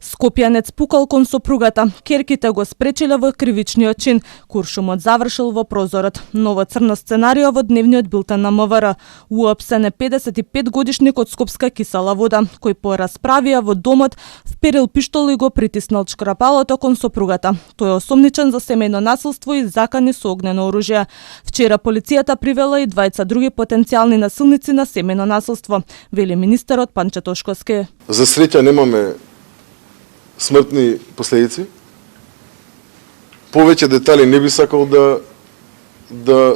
Скопјанец пукал кон сопругата. Керките го спречиле во кривичниот чин. Куршумот завршил во прозорот. Ново црно сценарио во дневниот билтен на МВР. Уапсен е 55-годишник од Скопска Кисела Вода, кој по расправија во домот вперил пиштол и го притиснал шкрапалото кон сопругата. Тој е осомничен за семејно насилство и закани со огнено оружје. Вчера полицијата привела и двајца други потенцијални насилници на семејно насилство, вели министерот Панче Тошковски. За среќа немаме смртни последици. Повеќе детали не би сакал да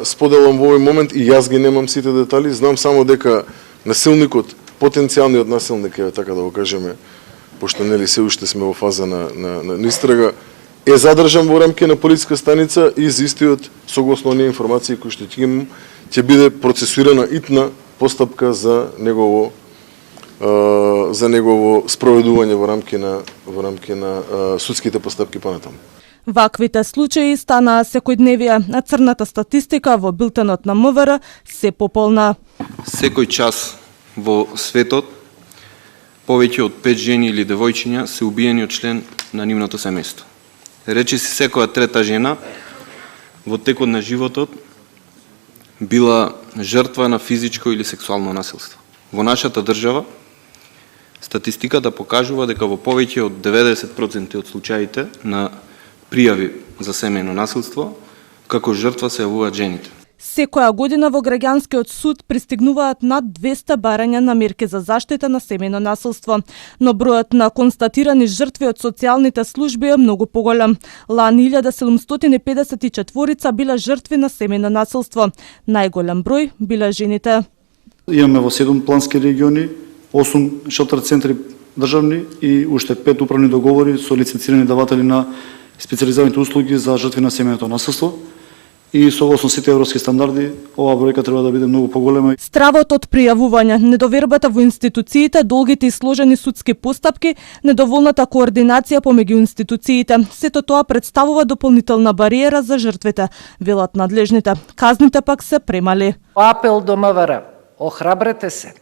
споделам во овој момент и јас ги немам сите детали. Знам само дека насилникот, потенцијалниот насилник, така да го кажеме, пошто нели се уште сме во фаза на истрага, е задржан во рамки на полициска станица и за истиот согласно оние информации кои што ќе биде процесуирана итна постапка за негово спроведување во рамки на судските постапки понатаму. Ваквите случаи станаа секојдневие, а црната статистика во билтенот на МВР се пополна. Секој час во светот повеќе од 5 жени или девојчиња се убиени од член на нивното семејство. Речиси секоја трета жена во текот на животот била жртва на физичко или сексуално насилство. Во нашата држава статистиката покажува дека во повеќе од 90% од случаите на пријави за семејно насилство, како жртва се јавуваат жените. Секоја година во граѓанскиот суд пристигнуваат над 200 барања на мерки за заштита на семејно насилство, но бројот на констатирани жртви од социјалните служби е многу поголем. Лани 1754 биле жртви на семејно насилство. Најголем број биле жените. Имаме во 7 плански региони 8 шелтер центри државни и уште 5 управни договори со лиценцирани даватели на специјализираните услуги за жртви на семејното насилство. И согласно сите европски стандарди, оваа бројка треба да биде многу поголема. Стравот од пријавување, недовербата во институциите, долгите и сложени судски постапки, недоволната координација помеѓу институциите, сето тоа представува дополнителна бариера за жртвите, велат надлежните. Казните пак се премали. Апел до МВР, охрабрете се.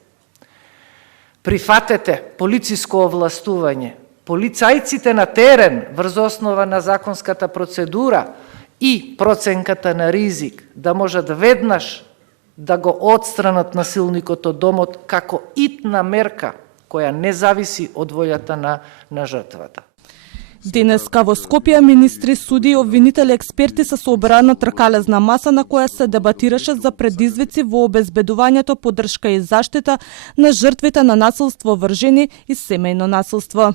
Прифатете полициско овластување. Полицајците на терен врз основа на законската процедура и проценката на ризик да можат веднаш да го отстранат насилникот од домот како итна мерка која не зависи од волјата на жртвата. Денеска во Скопје министри, суди, обвинители, експерти се собраа на тркалезна маса на која се дебатираше за предизвици во обезбедувањето, поддршка и заштита на жртвите на насилство врз жени и семејно насилство.